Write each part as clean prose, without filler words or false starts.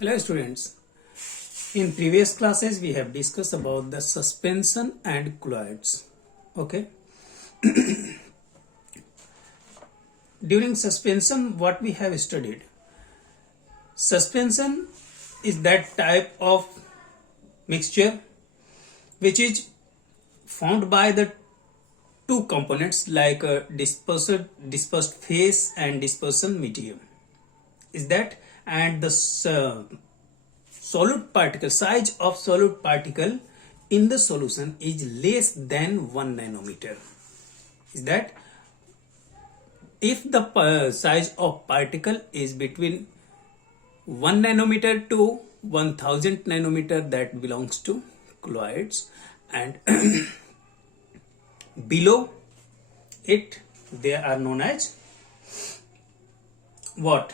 Hello students. In previous classes we have discussed about the suspension and colloids. Okay. During suspension what we have studied? Suspension is that type of mixture which is formed by the two components like a dispersed phase and dispersion medium. Is that and the solid particle size of solid particle in the solution is less than 1 nanometer. Is that if the size of particle is between 1 nanometer to 1000 nanometer, that belongs to colloids, and below it they are known as what?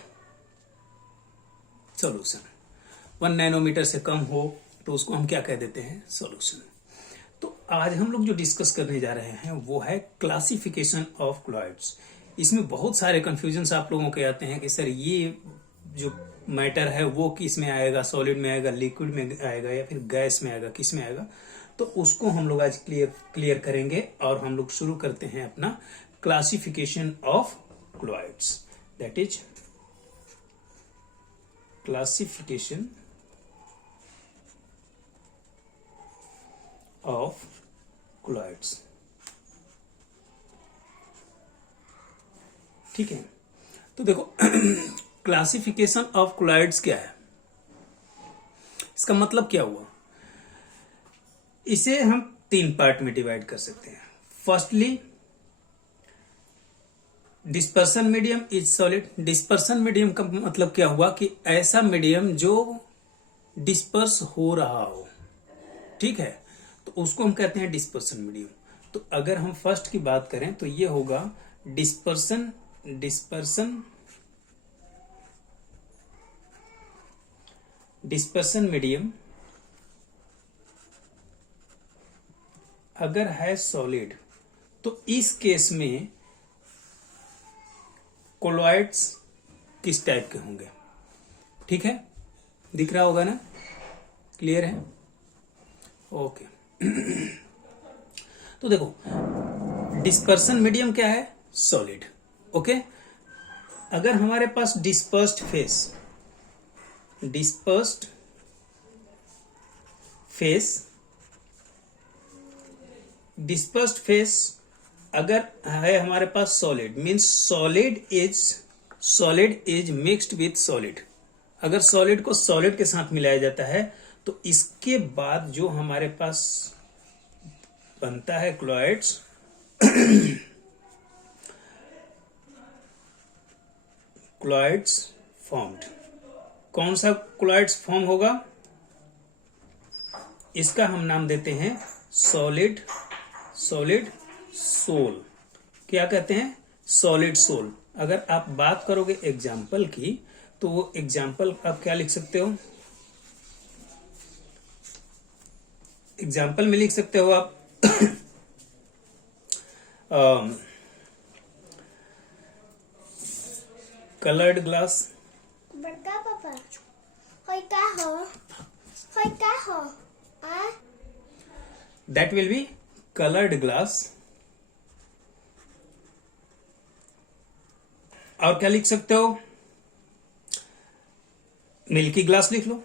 Solution. 1 nanometre से कम हो तो उसको हम क्या कह देते हैं? सॉल्यूशन. तो आज हम लोग जो डिस्कस करने जा रहे हैं वो है क्लासिफिकेशन ऑफ क्लोराइड्स. इसमें बहुत सारे कंफ्यूजन्स आप लोगों के आते हैं कि सर ये जो मैटर है वो किस में आएगा, सॉलिड में आएगा, लिक्विड में आएगा या फिर गैस में आएगा, किस में आएगा? तो उसको हम लोग आज क्लियर करेंगे और हम लोग शुरू करते हैं अपना classification of chlorides. That is classification of colloids. ठीक है, तो देखो क्लासिफिकेशन ऑफ colloids क्या है, इसका मतलब क्या हुआ? इसे हम 3 पार्ट में डिवाइड कर सकते हैं. Firstly dispersion medium is solid. Dispersion medium का मतलब क्या हुआ कि ऐसा मीडियम जो डिस्पर्स हो रहा हो. ठीक है, तो उसको हम कहते हैं डिस्पर्सन मीडियम. तो अगर हम फर्स्ट की बात करें तो ये होगा डिस्पर्सन मीडियम अगर है सॉलिड तो इस केस में कोलोइड्स किस टाइप के होंगे? ठीक है, दिख रहा होगा ना? क्लियर है? ओके. तो देखो डिस्पर्सन मीडियम क्या है? सॉलिड. ओके, अगर हमारे पास डिस्पर्स्ड फेस अगर है हमारे पास solid, means solid is mixed with solid. अगर सॉलिड को सॉलिड के साथ मिलाया जाता है तो इसके बाद जो हमारे पास बनता है क्लोराइड्स फॉर्म्ड. कौन सा क्लोराइड्स फॉर्म होगा? इसका हम नाम देते हैं सॉलिड सोल. क्या कहते हैं? Solid sol. अगर आप बात करोगे एग्जाम्पल की तो वो एग्जाम्पल आप क्या लिख सकते हो? एग्जाम्पल में लिख सकते हो आप कलर्ड ग्लास. बड़का पापा होय का हो that will be coloured glass. और क्या लिख सकते हो? मिल्की ग्लास लिख लो.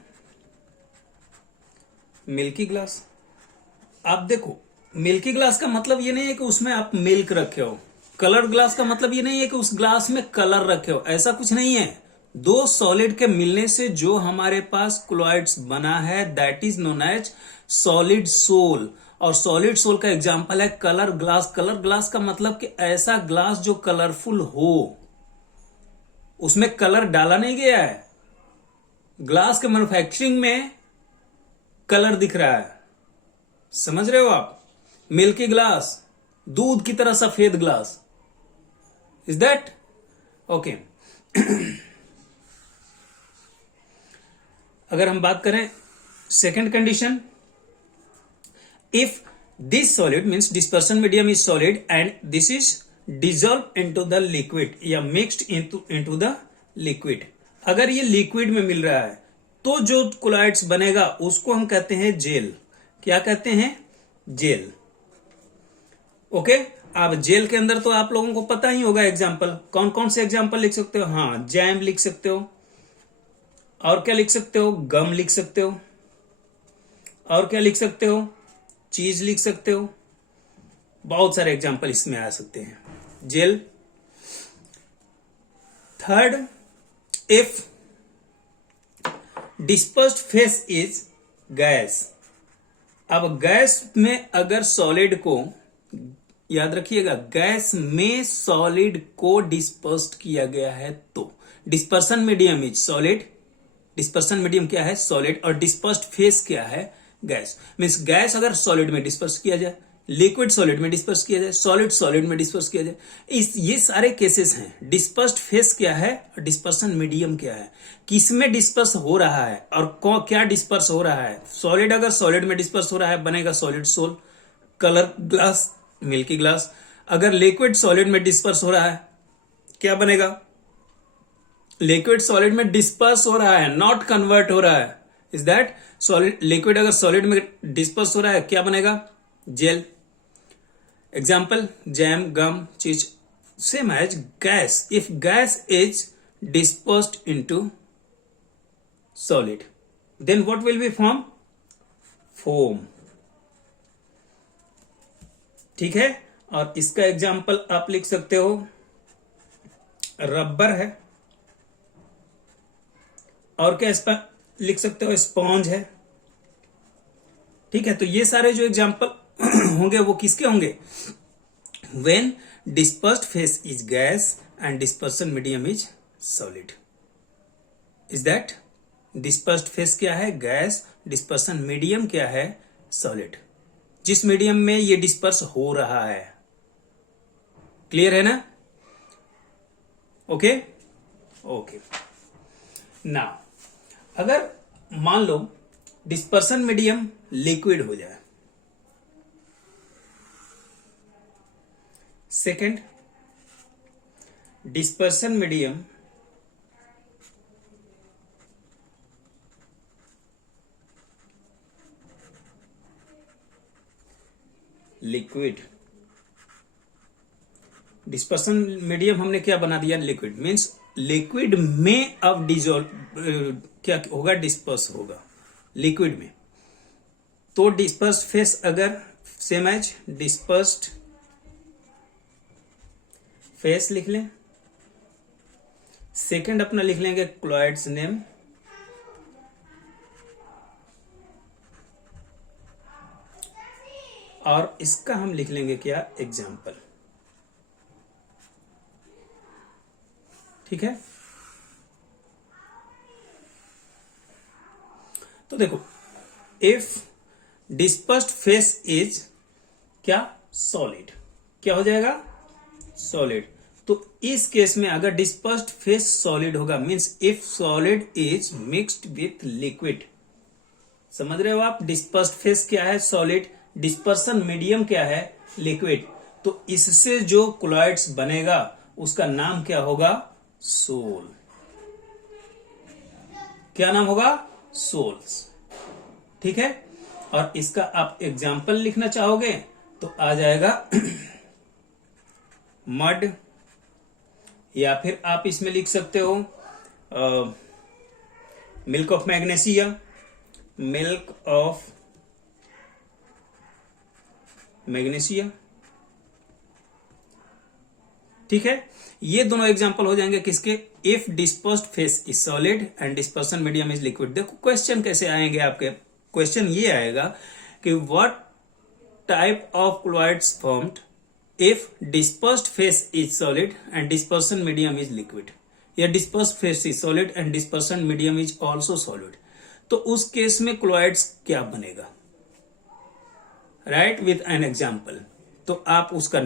Milky glass. आप देखो मिल्की ग्लास का मतलब ये नहीं है कि उसमें आप मिल्क रखे हो. कलर्ड ग्लास का मतलब ये नहीं है कि उस ग्लास में कलर रखे हो. ऐसा कुछ नहीं है. दो सॉलिड के मिलने से जो हमारे पास क्लोराइड्स बना है that is known as solid sol. और सॉलिड सोल का एग्जांपल है कलर ग्लास. कलर ग्लास का मतलब कि ऐसा ग्लास जो कलरफुल हो, उसमें कलर डाला नहीं गया है. ग्लास के मैन्युफैक्चरिंग में कलर दिख रहा है. समझ रहे हो आप? मिल्की ग्लास, दूध की तरह सफेद ग्लास. Is that okay? अगर हम बात करें second condition, if this solid means dispersion medium is solid and this is dissolve into the liquid या मिक्स्ड इनटू द लिक्विड. अगर ये लिक्विड में मिल रहा है तो जो कोलॉइड्स बनेगा उसको हम कहते हैं जेल। क्या कहते हैं? जेल। ओके। अब जेल के अंदर तो आप लोगों को पता ही होगा एग्जाम्पल, कौन कौन से एग्जाम्पल लिख सकते हो? हाँ, जैम लिख सकते हो, और क्या लिख सकते हो? गम लिख सकते हो, और क्या लिख सकते हो? चीज लिख सकते हो। बहुत सारे एग्जाम्पल इसमें आ सकते हैं। Gel. Third, if dispersed phase is gas. अब गैस में अगर सॉलिड को, याद रखिएगा, गैस में सॉलिड को डिस्पर्स्ड किया गया है तो dispersion medium is solid. Dispersion medium क्या है? सॉलिड। और डिस्पर्स्ड फेस क्या है? गैस। मीन्स गैस अगर सॉलिड में डिस्पर्स किया जाए, लिक्विड सॉलिड में डिस्पर्स किया जाए, सॉलिड सॉलिड में डिस्पर्स किया जाए, ये सारे केसेस हैं। डिस्पर्स्ड फेस क्या है और डिस्पर्सन मीडियम क्या है, किस में डिस्पर्स हो रहा है और क्या डिस्पर्स हो रहा है। सॉलिड अगर सॉलिड में डिस्पर्स हो रहा है बनेगा solid sol, colour glass, milky glass. अगर लिक्विड सॉलिड में डिस्पर्स हो रहा है क्या बनेगा? लिक्विड सॉलिड में डिस्पर्स हो रहा है, नॉट कन्वर्ट हो रहा है। Is that solid? लिक्विड अगर सॉलिड में डिस्पर्स हो रहा है क्या बनेगा? Jail. Example, jam, gum, cheese. Same as gas. If gas is dispersed into solid then what will be form? Foam. ठीक है। और इसका एग्जाम्पल आप लिख सकते हो, रबर है, और क्या लिख सकते हो? स्पॉन्ज है। ठीक है। तो ये सारे जो एग्जाम्पल होंगे वो किसके होंगे? When dispersed phase is gas and dispersion medium is solid. Is that? Dispersed phase क्या है? गैस। डिस्पर्सन मीडियम क्या है? सॉलिड। जिस मीडियम में ये डिस्पर्स हो रहा है। क्लियर है ना? Okay okay. नाउ अगर मान लो डिस्पर्सन मीडियम लिक्विड हो जाए, second, dispersion medium liquid. Dispersion medium हमने क्या बना दिया? लिक्विड। मीन्स लिक्विड में अब डिजोल्व क्या होगा? डिस्पर्स होगा लिक्विड में। तो डिस्पर्स फेस अगर सेम एज डिस्पर्स्ड फेस लिख लें। सेकंड अपना लिख लेंगे क्लोराइड्स नेम, और इसका हम लिख लेंगे क्या? एग्जाम्पल। ठीक है। तो देखो, इफ डिस्पर्स्ड फेस इज क्या? सॉलिड। क्या हो जाएगा? सॉलिड। तो इस केस में अगर डिस्पर्स्ड फेस सॉलिड होगा, means if solid is mixed with liquid. समझ रहे हो आप? डिस्पर्स्ड फेस क्या है? सॉलिड। डिस्पर्सन मीडियम क्या है? लिक्विड। तो इससे जो क्लोराइड्स बनेगा उसका नाम क्या होगा? सोल। क्या नाम होगा? सोल्स। ठीक है। और इसका आप एग्जाम्पल लिखना चाहोगे तो आ जाएगा मड, या फिर आप इसमें लिख सकते हो milk of magnesia, milk of magnesia. ठीक है। ये दोनों एग्जांपल हो जाएंगे किसके? If dispersed phase is solid and dispersion medium is liquid. देखो क्वेश्चन कैसे आएंगे आपके। क्वेश्चन ये आएगा कि what type of chlorides formed if dispersed phase is solid and dispersion medium is liquid, या dispersed phase is solid and dispersion medium is also solid. तो उस केस में क्लोराइड्स क्या बनेगा? Right, with an example. तो आप उसका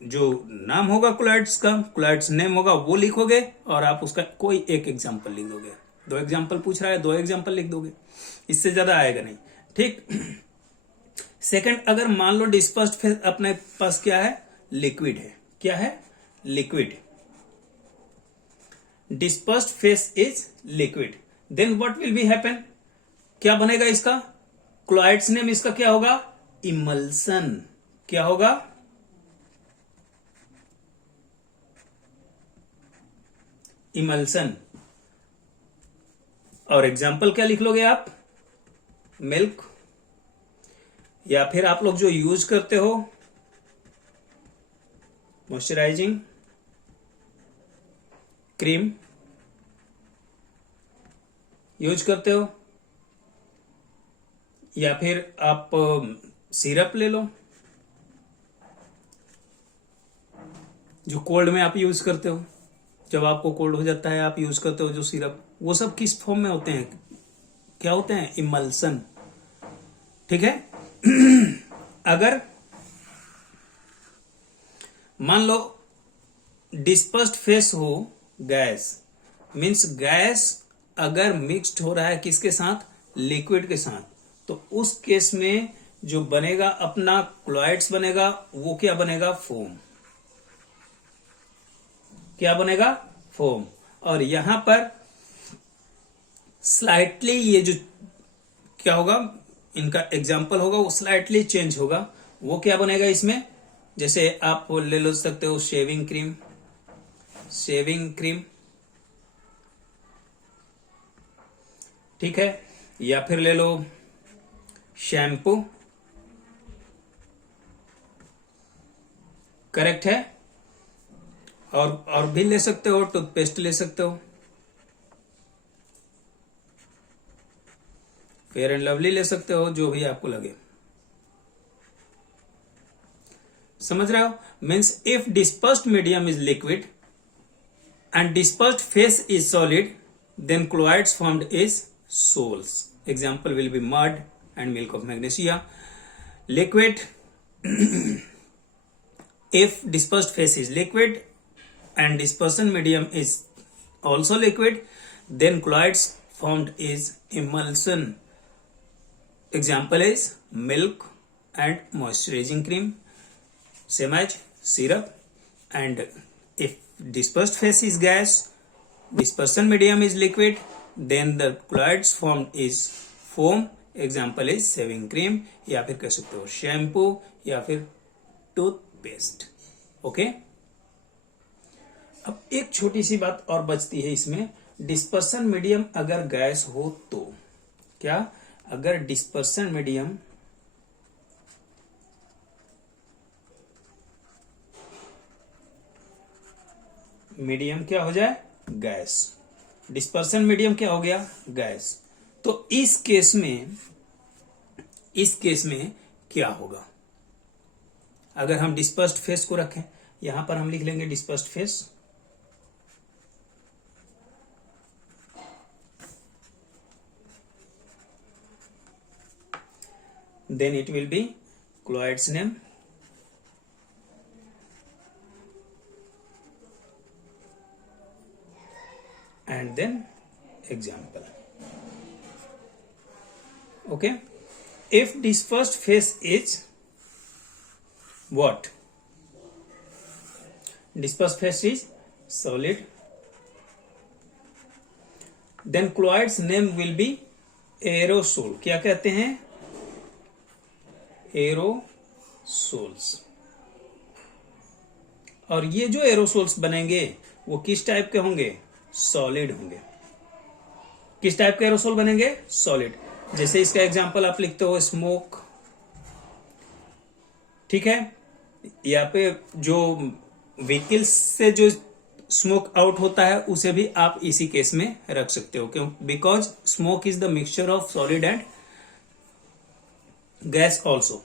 जो नाम होगा क्लोराइड्स का, क्लोराइड्स नेम होगा, वो लिखोगे और आप उसका कोई एक एग्जाम्पल लिख दोगे। 2 एग्जाम्पल पूछ रहा है, 2 एग्जाम्पल लिख दोगे, इससे ज्यादा आएगा नहीं। ठीक। सेकंड, अगर मान लो डिस्पर्स्ड फेस अपने पास क्या है? लिक्विड है। क्या है? Liquid. Dispersed phase is liquid. Then what will be happen, क्या बनेगा इसका, क्लॉइड्स नेम इसका क्या होगा, इमल्सन। क्या होगा, इमल्सन। और एग्जाम्पल क्या लिख लोगे आप, मिल्क, या फिर आप लोग जो यूज करते हो मॉइस्चराइजिंग क्रीम यूज करते हो, या फिर आप सिरप ले लो जो कोल्ड में आप यूज करते हो, जब आपको कोल्ड हो जाता है आप यूज करते हो जो सिरप, वो सब किस फॉर्म में होते हैं, क्या होते हैं, इमल्सन। ठीक है। अगर मान लो डिस्पर्स्ड फेस हो गैस, मींस गैस अगर मिक्स्ड हो रहा है किसके साथ, लिक्विड के साथ, तो उस केस में जो बनेगा अपना क्लॉइड्स बनेगा, वो क्या बनेगा, फोम। क्या बनेगा, फोम। और यहां पर स्लाइटली ये जो क्या होगा, इनका एग्जाम्पल होगा वो स्लाइटली चेंज होगा, वो क्या बनेगा इसमें, जैसे आप ले लो सकते हो शेविंग क्रीम, शेविंग क्रीम, ठीक है, या फिर ले लो शैम्पू, करेक्ट है, और भी ले सकते हो, टूथपेस्ट ले सकते हो, फेयर एंड लवली ले सकते हो, जो भी आपको लगे। समझ रहे हो, means if dispersed medium is liquid and dispersed phase is solid, then colloids formed is sols. Example will be mud and milk of magnesia. Liquid, if dispersed phase is liquid and dispersion medium is also liquid, then colloids formed is emulsion. Example is milk and moisturizing cream, same as syrup. And if dispersed phase is gas, dispersion medium is liquid, then the colloids formed is foam. Example is shaving cream, या फिर कह सकते हो shampoo, या फिर toothpaste. Okay. अब एक छोटी सी बात और बचती है इसमें, डिस्पर्सन मीडियम अगर गैस हो तो क्या, अगर डिस्पर्सन मीडियम क्या हो जाए, गैस, डिस्पर्सन मीडियम क्या हो गया, गैस, तो इस केस में क्या होगा, अगर हम डिस्पर्स्ड फेस को रखें, यहां पर हम लिख लेंगे dispersed phase, then it will be colloids name, and then example. Okay, if dispersed phase is what, dispersed phase is solid, then colloids name will be aerosol। क्या कहते हैं, एरोसोल्स। और ये जो एरोसोल्स बनेंगे वो किस टाइप के होंगे, सॉलिड होंगे। किस टाइप के एरोसोल बनेंगे, सॉलिड। जैसे इसका एग्जांपल आप लिखते हो स्मोक, ठीक है, या पे जो व्हीकल्स से जो स्मोक आउट होता है उसे भी आप इसी केस में रख सकते हो, क्यों, because smoke is the mixture of solid and gas also.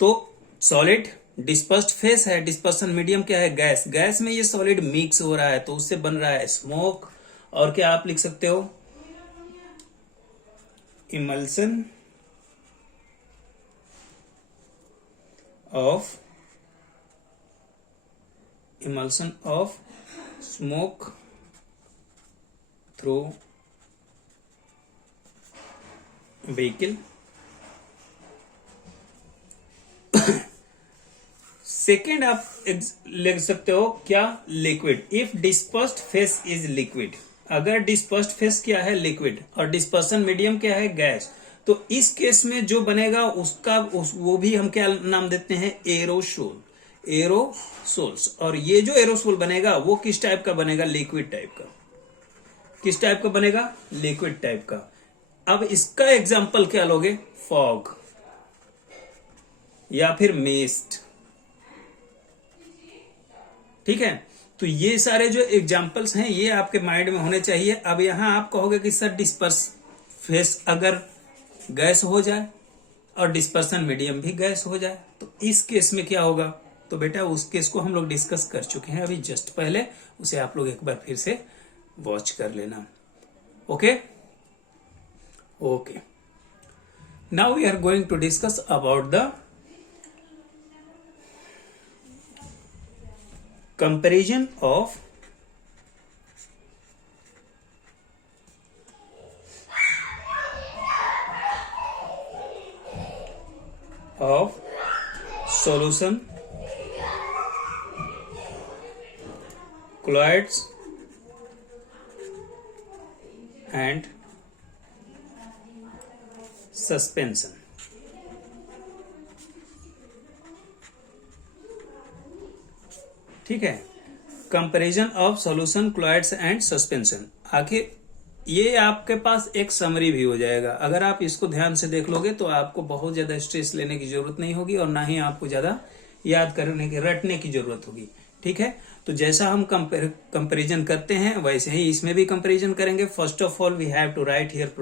तो सॉलिड डिस्पर्स्ड फेस है, डिस्पर्सन मीडियम क्या है, गैस, गैस में ये सॉलिड मिक्स हो रहा है तो उससे बन रहा है स्मोक। और क्या आप लिख सकते हो, emulsion of smoke through vehicle। Second आप लिख सकते हो क्या, liquid, if dispersed phase is liquid, अगर डिस्पर्स्ड फेस क्या है, लिक्विड, और डिस्पर्सन मीडियम क्या है, गैस, तो इस केस में जो बनेगा वो भी हम क्या नाम देते हैं, एरोसोल, एरोसोल्स। और ये जो एरोसोल बनेगा वो किस टाइप का बनेगा, लिक्विड टाइप का। किस टाइप का बनेगा, लिक्विड टाइप का। अब इसका एग्जाम्पल क्या लोगे, फॉग या फिर मिस्ट, ठीक है। तो ये सारे जो एग्जाम्पल्स हैं ये आपके माइंड में होने चाहिए। अब यहां आप कहोगे कि सर डिस्पर्स फेस अगर गैस हो जाए और डिस्पर्सन मीडियम भी गैस हो जाए तो इस केस में क्या होगा, तो बेटा उस केस को हम लोग डिस्कस कर चुके हैं अभी जस्ट पहले, उसे आप लोग एक बार फिर से वॉच कर लेना। Okay okay, now we are going to discuss about the comparison of solution, colloids and suspension। ठीक है, comparison of solution, colloids and suspension. आखिर ये आपके पास एक समरी भी हो जाएगा। अगर आप इसको ध्यान से देख लोगे तो आपको बहुत ज्यादा स्ट्रेस लेने की जरूरत नहीं होगी और ना ही आपको ज्यादा याद करने की, रटने की जरूरत होगी। ठीक है, तो जैसा हम कंपैरिजन करते हैं वैसे ही इसमें भी कंपैरिजन करेंगे। First of all we have to write here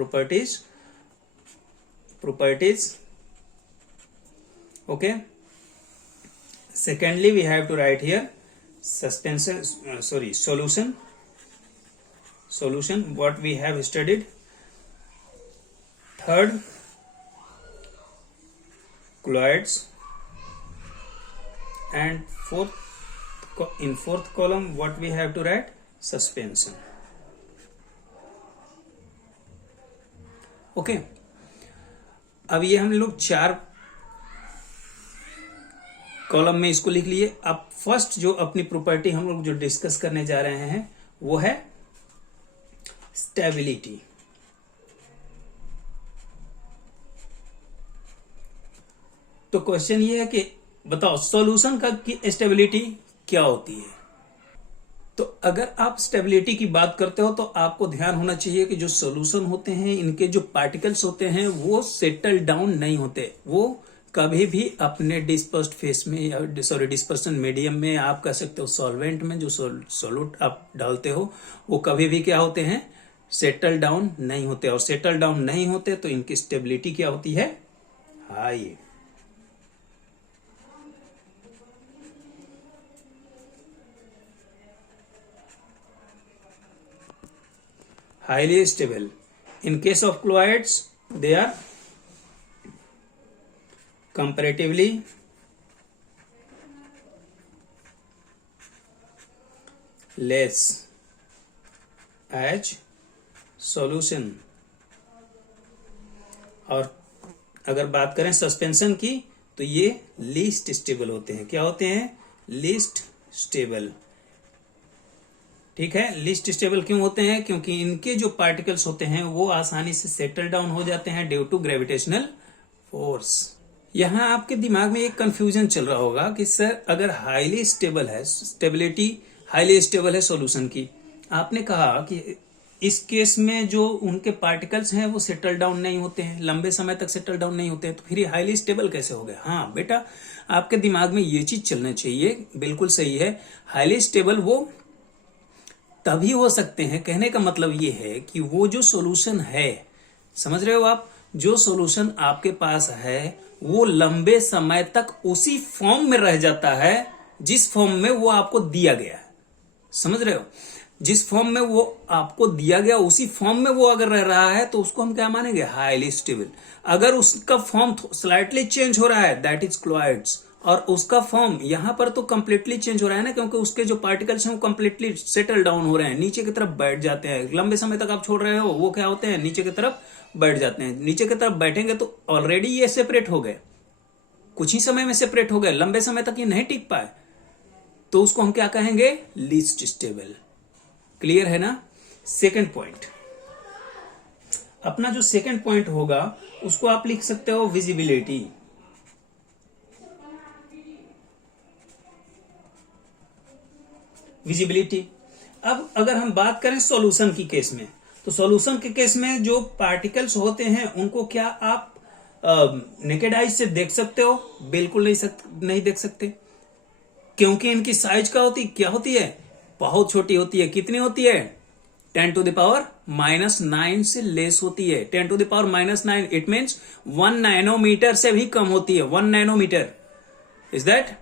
properties, okay. Secondly we have to write here suspension, solution what we have studied. Third, colloids, and in fourth column what we have to write, suspension। Okay, अब ये हम लोग 4 column में इसको लिख लिए। अब first जो अपनी प्रॉपर्टी हम लोग जो डिस्कस करने जा रहे हैं वो है स्टेबिलिटी। तो क्वेश्चन ये है कि बताओ सॉल्यूशन का की स्टेबिलिटी क्या होती है। तो अगर आप स्टेबिलिटी की बात करते हो तो आपको ध्यान होना चाहिए कि जो सॉल्यूशन होते हैं इनके जो पार्टिकल्स होते हैं वो सेटल डाउन नहीं होते, वो कभी भी अपने डिस्पर्स्ड फेस में, सॉरी डिस्पर्सन मीडियम में, आप कह सकते हो सॉल्वेंट में जो सोल्यूट आप डालते हो वो कभी भी क्या होते हैं, सेटल डाउन नहीं होते। और सेटल डाउन नहीं होते तो इनकी स्टेबिलिटी क्या होती है, high. Highly stable. In case of colloids they are comparatively less as solution। और अगर बात करें सस्पेंशन की तो ये लीस्ट स्टेबल होते हैं। क्या होते हैं, लीस्ट स्टेबल। ठीक है, लीस्ट स्टेबल क्यों होते हैं, क्योंकि इनके जो पार्टिकल्स होते हैं वो आसानी से सेटल डाउन हो जाते हैं ड्यू टू ग्रेविटेशनल फोर्स। यहां आपके दिमाग में एक कंफ्यूजन चल रहा होगा कि सर अगर हाईली स्टेबल है, स्टेबिलिटी हाईली स्टेबल है सॉल्यूशन की, आपने कहा कि इस केस में जो उनके पार्टिकल्स हैं वो सेटल डाउन नहीं होते हैं, लंबे समय तक सेटल डाउन नहीं होते हैं, तो फिर ये हाईली स्टेबल कैसे हो गए। हाँ बेटा, आपके दिमाग में ये चीज चलना चाहिए, बिल्कुल सही है। हाईली स्टेबल वो तभी हो सकते हैं, कहने का मतलब ये है कि वो जो सॉल्यूशन है, समझ रहे हो आप, जो सॉल्यूशन आपके पास है वो लंबे समय तक उसी फॉर्म में रह जाता है जिस फॉर्म में वो आपको दिया गया है। समझ रहे हो, जिस फॉर्म में वो आपको दिया गया उसी फॉर्म में वो अगर रह रहा है तो उसको हम क्या मानेंगे, हाईली स्टेबल। अगर उसका फॉर्म स्लाइटली चेंज हो रहा है दैट इज क्लोराइड्स, और उसका फॉर्म यहां पर तो कंप्लीटली चेंज हो रहा है ना, क्योंकि उसके जो पार्टिकल्स हैं वो कंप्लीटली सेटल डाउन हो रहे हैं, नीचे की तरफ बैठ जाते हैं। लंबे समय तक आप छोड़ रहे हो वो क्या होते हैं, नीचे की तरफ बैठ जाते हैं। नीचे की तरफ बैठेंगे तो ऑलरेडी ये सेपरेट हो गए, कुछ ही समय में सेपरेट हो गए, लंबे समय तक ये नहीं टिक पाए, तो उसको हम क्या कहेंगे, लीस्ट स्टेबल। क्लियर है ना। सेकंड पॉइंट, अपना जो सेकंड पॉइंट होगा उसको आप लिख सकते हो विजिबिलिटी। विजिबिलिटी। अब अगर हम बात करें सॉल्यूशन की केस में, तो सॉल्यूशन के केस में जो पार्टिकल्स होते हैं उनको क्या आप नेकेड आइज से देख सकते हो? बिल्कुल नहीं देख सकते, क्योंकि इनकी साइज क्या होती है? बहुत छोटी होती है। कितनी होती है? 10⁻⁻9 से लेस होती है। 10⁻⁻9 इट मीन्स 1 नैनोमीटर से भी कम होती है। 1 नैनोमीटर इज दैट।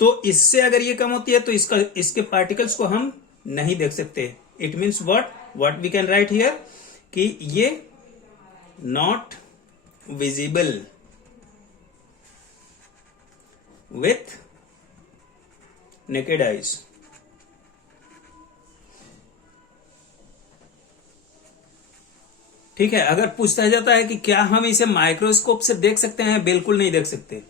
तो इससे अगर ये कम होती है तो इसके पार्टिकल्स को हम नहीं देख सकते। It means what we can write here कि ये not visible with naked eyes. ठीक है। अगर पूछता जाता है कि क्या हम इसे माइक्रोस्कोप से देख सकते हैं? बिल्कुल नहीं देख सकते।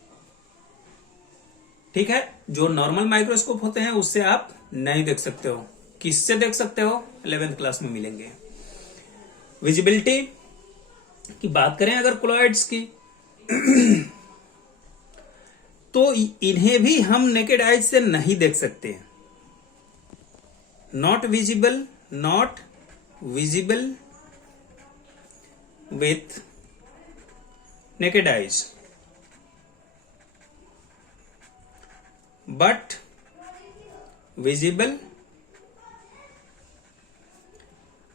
ठीक है। जो नॉर्मल माइक्रोस्कोप होते हैं उससे आप नहीं देख सकते हो। किससे देख सकते हो? 11th क्लास में मिलेंगे। विजिबिलिटी की बात करें अगर क्लोइड्स की तो इन्हें भी हम नेकेड आइज से नहीं देख सकते। Not visible with naked eyes, but visible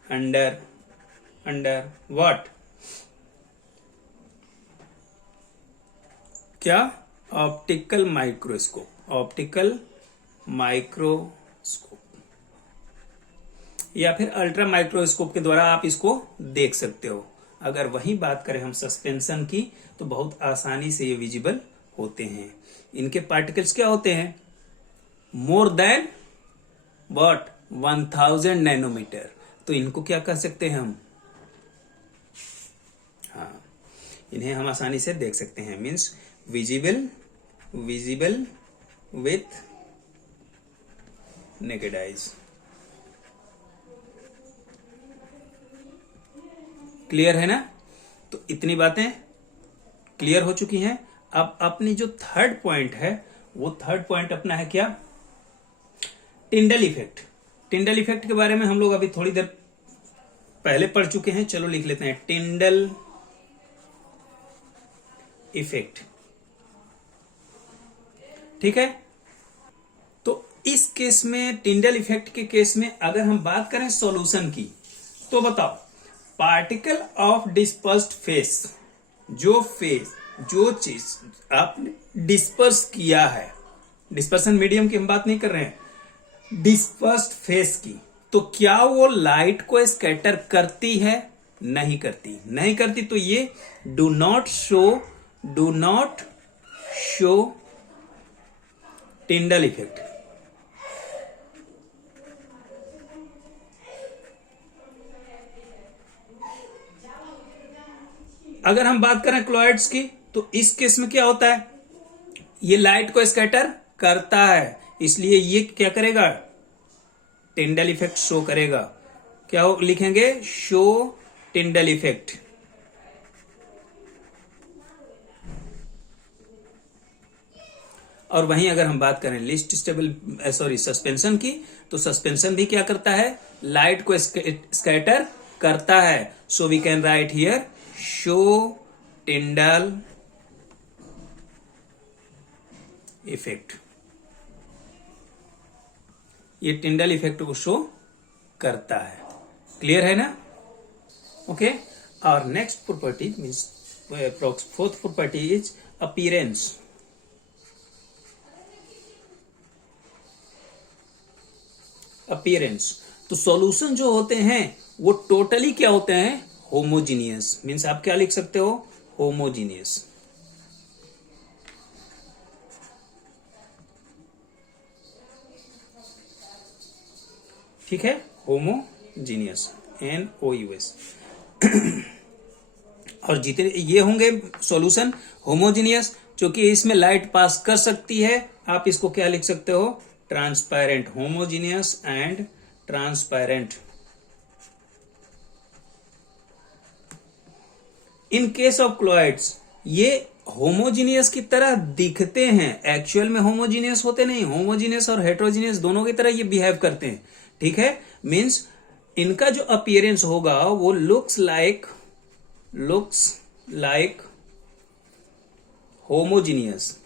under what? क्या? ऑप्टिकल माइक्रोस्कोप या फिर अल्ट्रा माइक्रोस्कोप के द्वारा आप इसको देख सकते हो। अगर वही बात करें हम सस्पेंशन की तो बहुत आसानी से ये विजिबल होते हैं। इनके पार्टिकल्स क्या होते हैं? More than what? 1000 नैनोमीटर। तो इनको क्या कह सकते हैं हम? हाँ, इन्हें हम आसानी से देख सकते हैं। Means visible with naked eyes. Clear है ना? तो इतनी बातें क्लियर हो चुकी हैं। अब अपनी जो थर्ड पॉइंट है वो थर्ड पॉइंट अपना है क्या? Tyndall effect. टिंडल इफेक्ट के बारे में हम लोग अभी थोड़ी देर पहले पढ़ चुके हैं। चलो लिख लेते हैं टिंडल इफेक्ट। ठीक है। तो इस केस में, टिंडल इफेक्ट के केस में अगर हम बात करें सॉल्यूशन की, तो बताओ पार्टिकल ऑफ डिस्पर्स्ड फेस, जो चीज आपने डिस्पर्स किया है, डिस्पर्सन मीडियम की हम बात नहीं कर रहे हैं, डिस्पर्स्ड फेस की, तो क्या वो लाइट को स्कैटर करती है? नहीं करती। तो ये do not show Tyndall effect. अगर हम बात करें क्लोइड्स की, तो इस केस में क्या होता है? ये लाइट को स्कैटर करता है, इसलिए ये क्या करेगा? टिंडल इफेक्ट शो करेगा। क्या लिखेंगे? Show Tyndall effect. और वहीं अगर हम बात करें लीस्ट स्टेबल सस्पेंशन की, तो सस्पेंशन भी क्या करता है? लाइट को स्कैटर करता है। So we can write here show Tyndall effect. ये टिंडल इफेक्ट को शो करता है। क्लियर है ना? ओके। और next property means fourth property is appearance. तो सॉल्यूशन जो होते हैं वो टोटली क्या होते हैं? होमोजीनियस। मीन्स आप क्या लिख सकते हो? होमोजीनियस। ठीक है। Homogeneous, NOUS। और जितने ये होंगे सॉल्यूशन होमोजीनियस, क्योंकि इसमें लाइट पास कर सकती है। आप इसको क्या लिख सकते हो? Transparent. Homogeneous and transparent. In case of colloids ये होमोजीनियस की तरह दिखते हैं, एक्चुअल में होमोजीनियस होते नहीं, होमोजीनियस और हेट्रोजीनियस दोनों की तरह ये बिहेव करते हैं, ठीक है। मींस इनका जो अपीयरेंस होगा वो looks like homogeneous,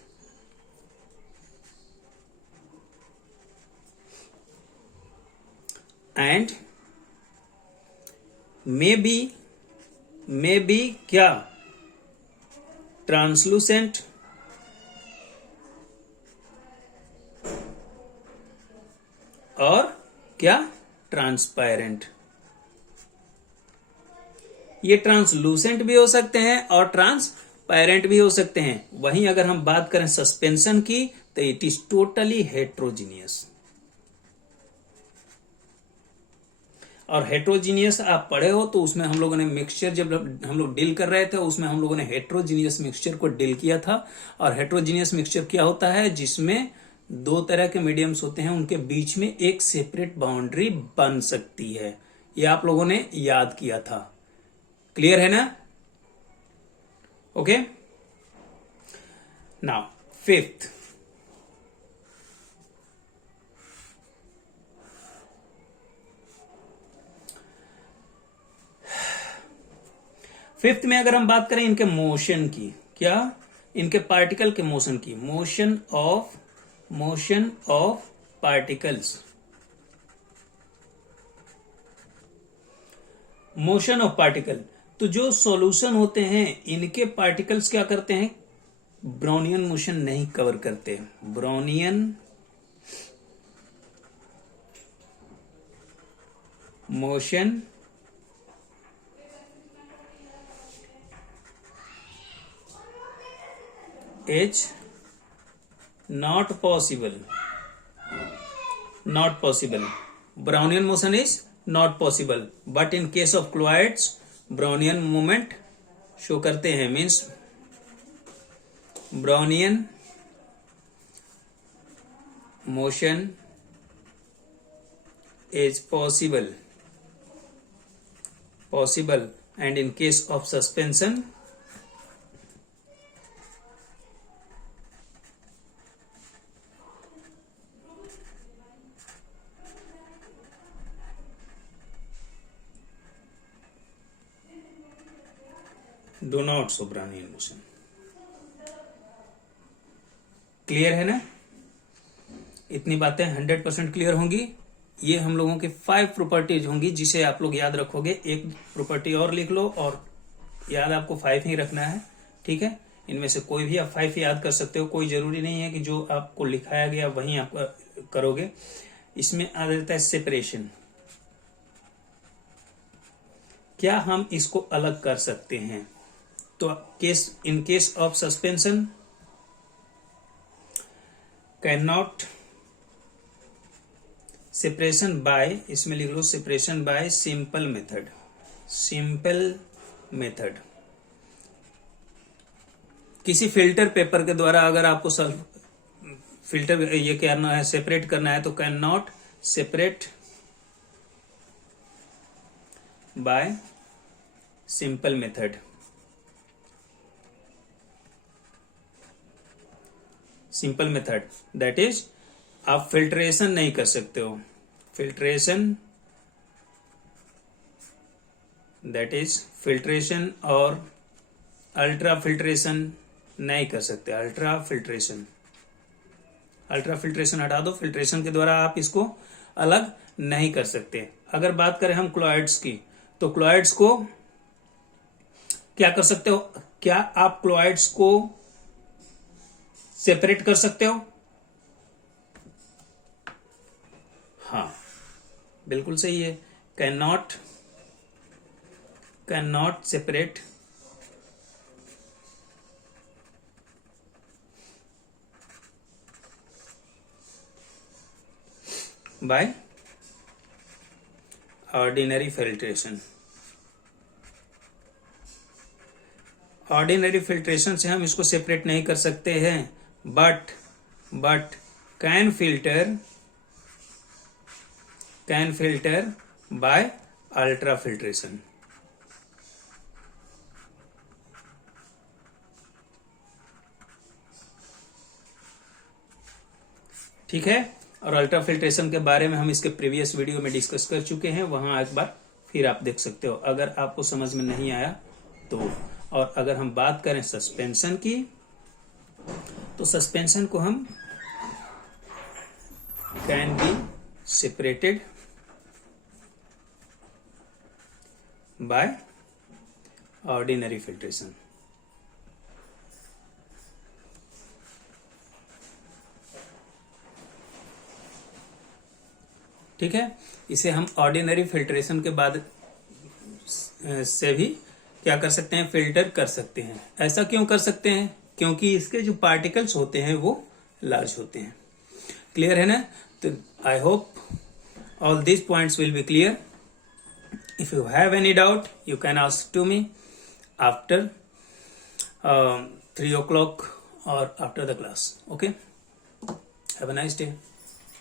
and may be क्या ट्रांसलूसेंट और क्या ट्रांसपेरेंट। ये ट्रांसलूसेंट भी हो सकते हैं और ट्रांसपेरेंट भी हो सकते हैं। वहीं अगर हम बात करें सस्पेंशन की तो इट इज टोटली हेट्रोजीनियस। और हेट्रोजीनियस आप पढ़े हो तो उसमें हम लोगों ने मिक्सचर, जब हम लोग डील कर रहे थे उसमें हम लोगों ने हेट्रोजीनियस मिक्सचर को डील किया था। और हेट्रोजीनियस मिक्सचर क्या होता है, जिसमें दो तरह के मीडियम्स होते हैं, उनके बीच में एक सेपरेट बाउंड्री बन सकती है। ये आप लोगों ने याद किया था, क्लियर है ना? ओके, नाउ फिफ्थ, फिफ्थ में अगर हम बात करें इनके मोशन की, क्या इनके पार्टिकल के मोशन की, motion of particles, motion of particle. तो जो सॉल्यूशन होते हैं इनके पार्टिकल्स क्या करते हैं, ब्राउनियन मोशन नहीं कवर करते। Brownian motion is not possible. Brownian motion is not possible, but in case of colloids Brownian movement show करते हैं, means Brownian motion is possible, and in case of suspension do not show Brownian motion। Clear है ना? इतनी बातें 100% clear होंगी। ये हम लोगों की 5 प्रॉपर्टीज होंगी जिसे आप लोग याद रखोगे। एक प्रॉपर्टी और लिख लो, और याद आपको 5 ही रखना है, ठीक है। इनमें से कोई भी आप 5 याद कर सकते हो, कोई जरूरी नहीं है कि जो आपको लिखाया गया वही आप करोगे। इसमें आ जाता है सेपरेशन, क्या हम इसको अलग कर सकते हैं? तो इन case of suspension can not separation by, इसमें लिख लो सेपरेशन बाय सिंपल मेथड। किसी फिल्टर पेपर के द्वारा अगर आपको फिल्टर ये करना है, सेपरेट करना है, तो can not separate bye simple method. Simple method that is आप फिल्ट्रेशन नहीं कर सकते हो, फिल्ट्रेशन और अल्ट्रा फिल्ट्रेशन नहीं कर सकते। अल्ट्रा फिल्ट्रेशन हटा दो, फिल्ट्रेशन के द्वारा आप इसको अलग नहीं कर सकते। अगर बात करें हम क्लोराइड्स की, तो क्लोराइड्स को क्या कर सकते हो? क्या आप क्लोराइड्स को सेपरेट कर सकते हो? हाँ, बिल्कुल सही है। Can not separate by ordinary filtration. Ordinary filtration से हम इसको सेपरेट नहीं कर सकते हैं, but can can filter by ultra filtration. ठीक है, और अल्ट्रा फिल्ट्रेशन के बारे में हम इसके प्रीवियस वीडियो में डिस्कस कर चुके हैं, वहां एक बार फिर आप देख सकते हो अगर आपको समझ में नहीं आया तो। और अगर हम बात करें सस्पेंशन की, तो सस्पेंशन को हम can be separated by ordinary filtration. ठीक है, इसे हम ऑर्डिनरी फिल्ट्रेशन के बाद से भी क्या कर सकते हैं, फिल्टर कर सकते हैं। ऐसा क्यों कर सकते हैं, क्योंकि इसके जो पार्टिकल्स होते हैं वो लार्ज होते हैं। क्लियर है ना? तो I hope all these points will be clear. If you have any doubt you can ask to me after 3 o'clock or after the class. Okay, have a nice day.